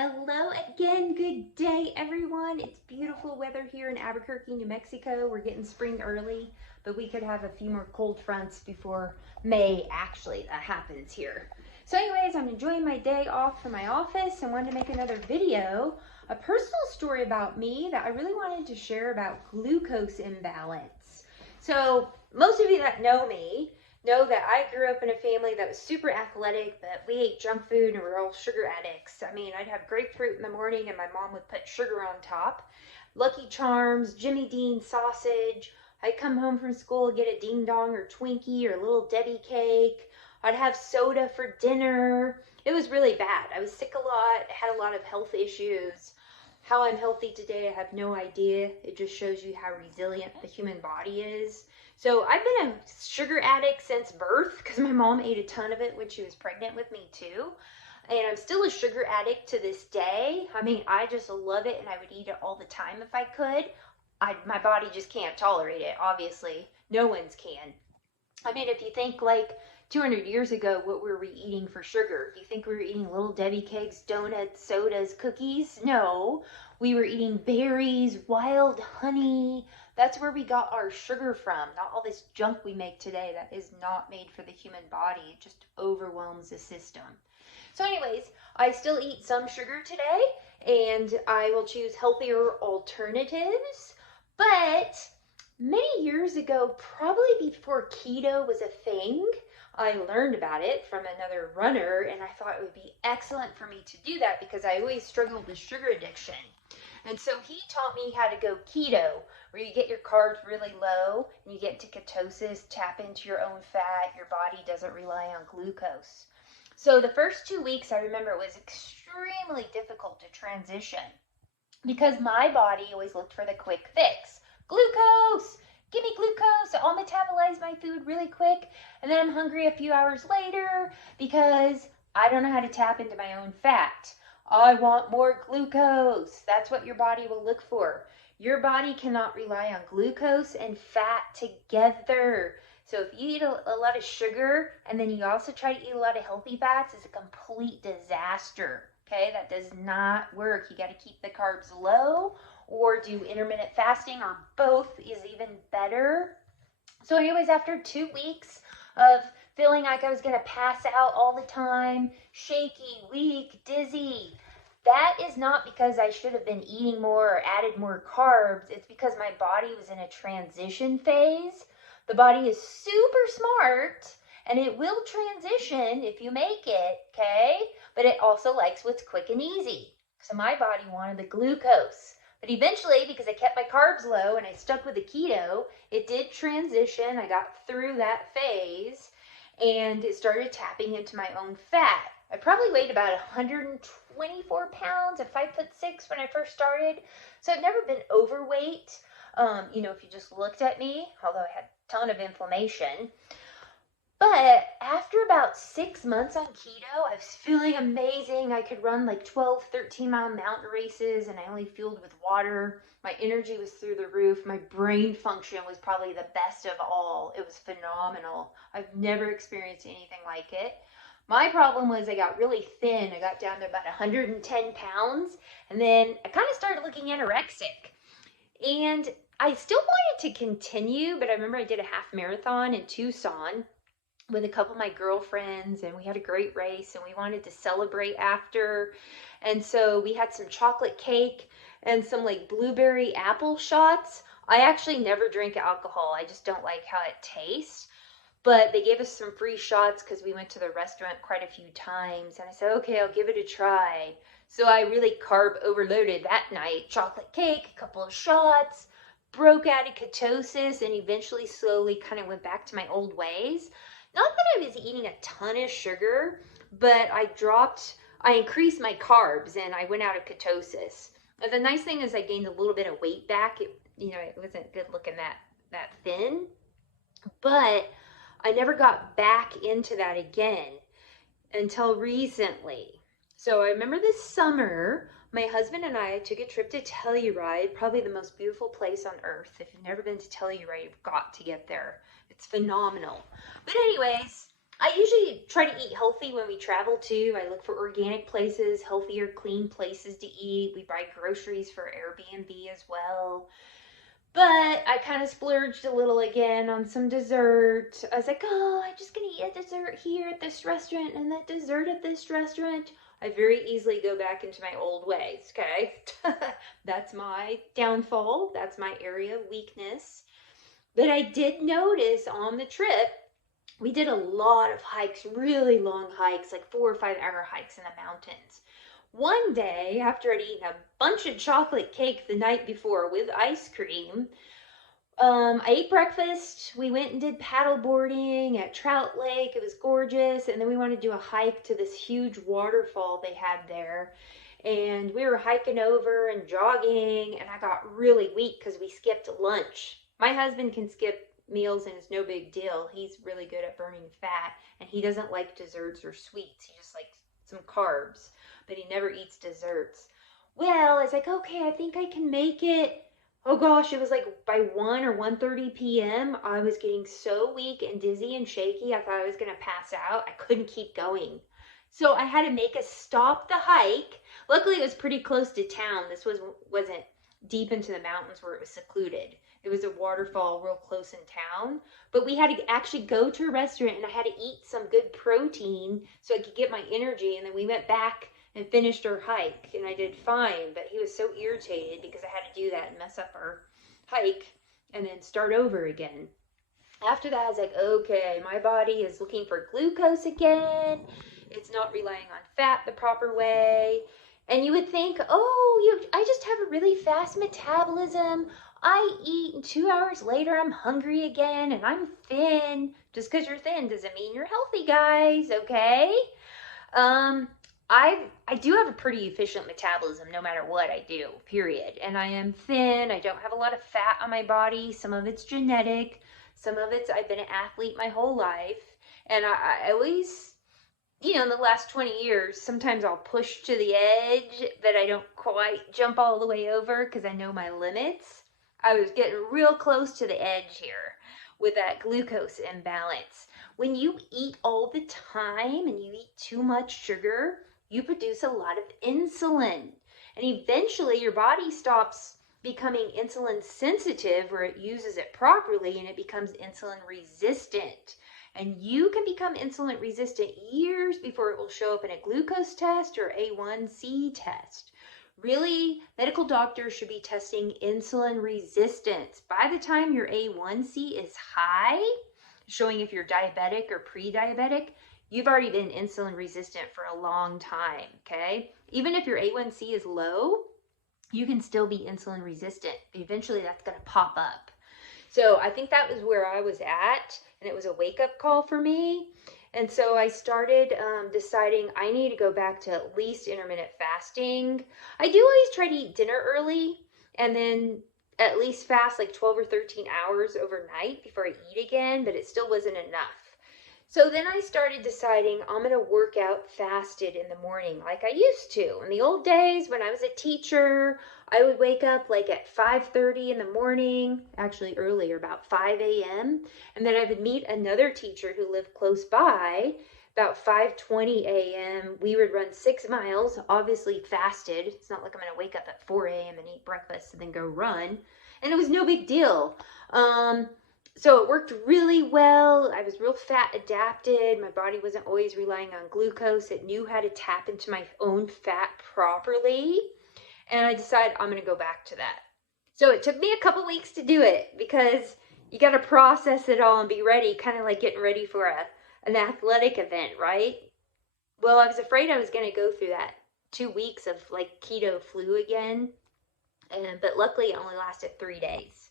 Hello again, good day everyone. It's beautiful weather here in Albuquerque, New Mexico. We're getting spring early, but we could have a few more cold fronts before May actually that happens here. So anyways, I'm enjoying my day off from my office and wanted to make another video, a personal story about me that I really wanted to share about glucose imbalance. So most of you that know me know that I grew up in a family that was super athletic, but we ate junk food and we were all sugar addicts. I mean, I'd have grapefruit in the morning and my mom would put sugar on top. Lucky Charms, Jimmy Dean sausage. I'd come home from school, get a ding dong or Twinkie or a little Debbie cake. I'd have soda for dinner. It was really bad. I was sick a lot, had a lot of health issues. How I'm healthy today, I have no idea. It just shows you how resilient the human body is. So I've been a sugar addict since birth because my mom ate a ton of it when she was pregnant with me too. And I'm still a sugar addict to this day. I mean, I just love it and I would eat it all the time if I could. My body just can't tolerate it, obviously. No one's can. I mean, if you think like 200 years ago, what were we eating for sugar? Do you think we were eating little Debbie cakes, donuts, sodas, cookies? No, we were eating berries, wild honey. That's where we got our sugar from, not all this junk we make today that is not made for the human body. It just overwhelms the system. So anyways, I still eat some sugar today and I will choose healthier alternatives, but many years ago, probably before keto was a thing, I learned about it from another runner and I thought it would be excellent for me to do that because I always struggled with sugar addiction. And so he taught me how to go keto, where you get your carbs really low and you get into ketosis, tap into your own fat, your body doesn't rely on glucose. So the first 2 weeks, I remember it was extremely difficult to transition because my body always looked for the quick fix. Glucose! Give me glucose! I'll metabolize my food really quick and then I'm hungry a few hours later because I don't know how to tap into my own fat. I want more glucose. That's what your body will look for. Your body cannot rely on glucose and fat together. So if you eat a lot of sugar and then you also try to eat a lot of healthy fats, it's a complete disaster. Okay, that does not work. You got to keep the carbs low or do intermittent fasting or both is even better. So anyways, after 2 weeks of feeling like I was going to pass out all the time, shaky, weak, dizzy. That is not because I should have been eating more or added more carbs. It's because my body was in a transition phase. The body is super smart and it will transition if you make it, okay? But it also likes what's quick and easy. So my body wanted the glucose. But eventually, because I kept my carbs low and I stuck with the keto, it did transition. I got through that phase and it started tapping into my own fat. I probably weighed about 124 pounds at 5'6" when I first started. So I've never been overweight, if you just looked at me, although I had a ton of inflammation. But after about 6 months on keto, I was feeling amazing. I could run like 12, 13-mile mountain races and I only fueled with water. My energy was through the roof. My brain function was probably the best of all. It was phenomenal. I've never experienced anything like it. My problem was I got really thin. I got down to about 110 pounds and then I kind of started looking anorexic. And I still wanted to continue, but I remember I did a half marathon in Tucson with a couple of my girlfriends and we had a great race and we wanted to celebrate after. And so we had some chocolate cake and some like blueberry apple shots. I actually never drink alcohol. I just don't like how it tastes. But they gave us some free shots because we went to the restaurant quite a few times. And I said, okay, I'll give it a try. So I really carb overloaded that night. Chocolate cake, a couple of shots, broke out of ketosis and eventually slowly kind of went back to my old ways. Not that I was eating a ton of sugar, but I increased my carbs and I went out of ketosis. Now, the nice thing is I gained a little bit of weight back. It wasn't good looking that thin, but I never got back into that again until recently. So I remember this summer, my husband and I took a trip to Telluride, probably the most beautiful place on earth. If you've never been to Telluride, you've got to get there. It's phenomenal. But anyways, I usually try to eat healthy when we travel too. I look for organic places, healthier, clean places to eat. We buy groceries for Airbnb as well. But I kind of splurged a little again on some dessert. I was like, oh, I'm just going to eat a dessert here at this restaurant and that dessert at this restaurant. I very easily go back into my old ways, okay? That's my downfall. That's my area of weakness. But I did notice on the trip, we did a lot of hikes, really long hikes, like 4 or 5 hour hikes in the mountains. One day, after I'd eaten a bunch of chocolate cake the night before with ice cream, I ate breakfast. We went and did paddle boarding at Trout Lake. It was gorgeous. And then we wanted to do a hike to this huge waterfall they had there. And we were hiking over and jogging, and I got really weak because we skipped lunch. My husband can skip meals and it's no big deal. He's really good at burning fat, and he doesn't like desserts or sweets. He just likes some carbs, but he never eats desserts. Well, I was like, okay, I think I can make it. Oh gosh, it was like by 1 or 1:30 p.m. I was getting so weak and dizzy and shaky. I thought I was going to pass out. I couldn't keep going. So I had to make us stop the hike. Luckily, it was pretty close to town. This wasn't deep into the mountains where it was secluded. It was a waterfall real close in town. But we had to actually go to a restaurant, and I had to eat some good protein so I could get my energy. And then we went back and finished our hike, and I did fine. But he was so irritated because I had to do that and mess up our hike and then start over again. After that, I was like, okay, my body is looking for glucose again. It's not relying on fat the proper way. And you would think, oh, I just have a really fast metabolism. I eat, and 2 hours later, I'm hungry again, and I'm thin. Just because you're thin doesn't mean you're healthy, guys, okay? I do have a pretty efficient metabolism no matter what I do, period. And I am thin. I don't have a lot of fat on my body. Some of it's genetic. Some of it's, I've been an athlete my whole life. And I always, in the last 20 years, sometimes I'll push to the edge that I don't quite jump all the way over because I know my limits. I was getting real close to the edge here with that glucose imbalance. When you eat all the time and you eat too much sugar, you produce a lot of insulin. And eventually your body stops becoming insulin sensitive where it uses it properly, and it becomes insulin resistant. And you can become insulin resistant years before it will show up in a glucose test or A1C test. Really, medical doctors should be testing insulin resistance. By the time your A1C is high, showing if you're diabetic or pre-diabetic, you've already been insulin resistant for a long time, okay? Even if your A1C is low, you can still be insulin resistant. Eventually, that's going to pop up. So I think that was where I was at, and it was a wake-up call for me. And so I started deciding I need to go back to at least intermittent fasting. I do always try to eat dinner early and then at least fast like 12 or 13 hours overnight before I eat again, but it still wasn't enough. So then I started deciding I'm going to work out fasted in the morning like I used to. In the old days when I was a teacher, I would wake up like at 5:30 in the morning, actually earlier, about 5 a.m. And then I would meet another teacher who lived close by. About 5:20 a.m., we would run 6 miles, obviously fasted. It's not like I'm going to wake up at 4 a.m. and eat breakfast and then go run. And it was no big deal. So it worked really well. I was real fat adapted. My body wasn't always relying on glucose. It knew how to tap into my own fat properly. And I decided I'm going to go back to that. So it took me a couple weeks to do it because you got to process it all and be ready, kind of like getting ready for an athletic event, right? Well, I was afraid I was going to go through that 2 weeks of like keto flu again. But luckily it only lasted 3 days.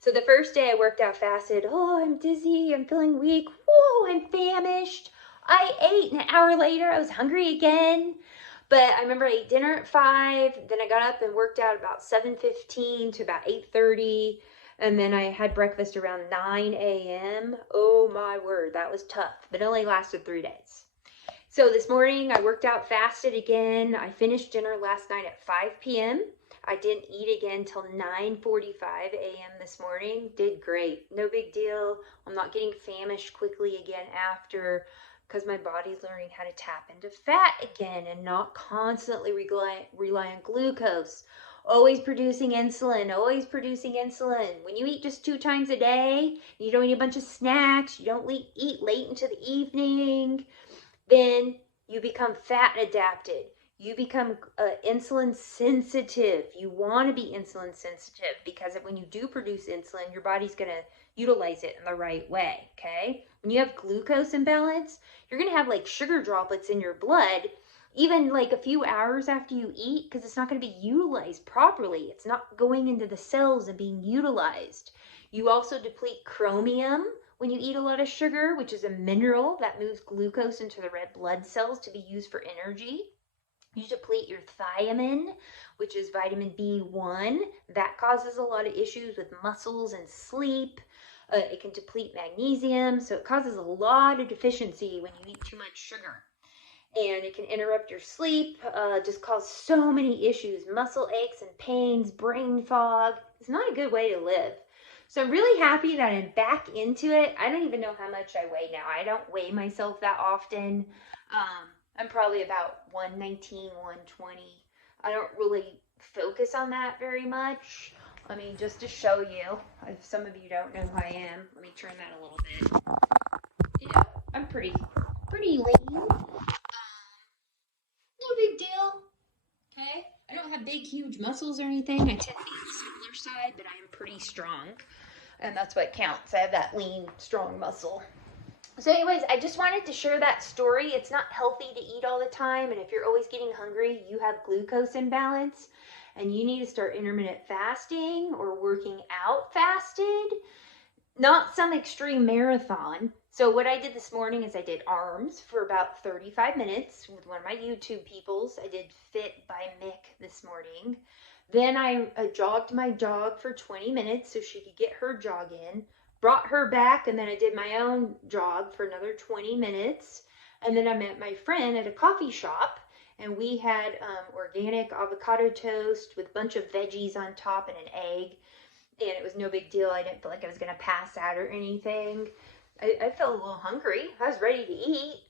So the first day I worked out fasted, oh, I'm dizzy, I'm feeling weak, whoa, I'm famished. I ate, and an hour later I was hungry again. But I remember I ate dinner at 5, then I got up and worked out about 7:15 to about 8:30, and then I had breakfast around 9 a.m. Oh my word, that was tough, but it only lasted 3 days. So this morning I worked out fasted again. I finished dinner last night at 5 p.m. I didn't eat again till 9:45 a.m. this morning. Did great. No big deal. I'm not getting famished quickly again after. because my body's learning how to tap into fat again and not constantly rely on glucose. Always producing insulin, always producing insulin. When you eat just 2 times a day, you don't eat a bunch of snacks, you don't eat late into the evening, then you become fat adapted. You become insulin sensitive. You want to be insulin sensitive because when you do produce insulin, your body's going to utilize it in the right way, okay? When you have glucose imbalance, you're going to have like sugar droplets in your blood even like a few hours after you eat because it's not going to be utilized properly. It's not going into the cells and being utilized. You also deplete chromium when you eat a lot of sugar, which is a mineral that moves glucose into the red blood cells to be used for energy. You deplete your thiamine, which is vitamin B1. That causes a lot of issues with muscles and sleep. It can deplete magnesium, so it causes a lot of deficiency when you eat too much sugar. And it can interrupt your sleep, just cause so many issues, muscle aches and pains, brain fog. It's not a good way to live. So I'm really happy that I'm back into it. I don't even know how much I weigh now. I don't weigh myself that often. I'm probably about 119, 120. I don't really focus on that very much. I mean, just to show you, if some of you don't know who I am, let me turn that a little bit. Yeah, I'm pretty lean. No big deal. Okay? I don't have big, huge muscles or anything. I tend to be on the smaller side, but I am pretty strong. And that's what counts. I have that lean, strong muscle. So anyways, I just wanted to share that story. It's not healthy to eat all the time. And if you're always getting hungry, you have glucose imbalance. And you need to start intermittent fasting or working out fasted. Not some extreme marathon. So what I did this morning is I did arms for about 35 minutes with one of my YouTube peoples. I did Fit by Mick this morning. Then I jogged my dog for 20 minutes so she could get her jog in. Brought her back, and then I did my own jog for another 20 minutes. And then I met my friend at a coffee shop, and we had organic avocado toast with a bunch of veggies on top and an egg. And it was no big deal. I didn't feel like I was going to pass out or anything. I felt a little hungry. I was ready to eat.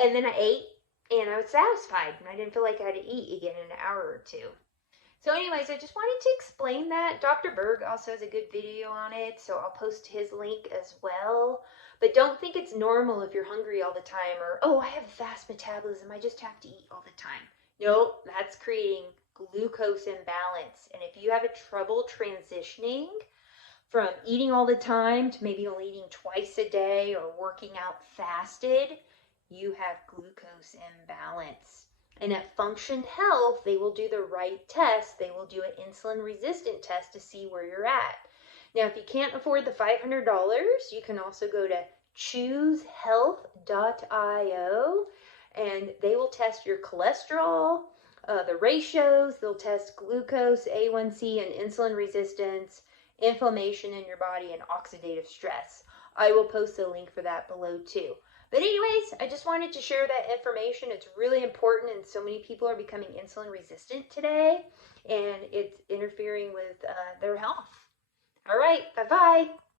And then I ate, and I was satisfied. And I didn't feel like I had to eat again in an hour or two. So anyways, I just wanted to explain that. Dr. Berg also has a good video on it, so I'll post his link as well. But don't think it's normal if you're hungry all the time, or, oh, I have fast metabolism, I just have to eat all the time. No, that's creating glucose imbalance. And if you have a trouble transitioning from eating all the time to maybe only eating twice a day or working out fasted, you have glucose imbalance. And at Function Health, they will do the right test. They will do an insulin resistant test to see where you're at. Now, if you can't afford the $500, you can also go to choosehealth.io, and they will test your cholesterol, the ratios. They'll test glucose, A1C, and insulin resistance, inflammation in your body, and oxidative stress. I will post a link for that below too. But anyways, I just wanted to share that information. It's really important, and so many people are becoming insulin resistant today, and it's interfering with their health. All right, bye-bye.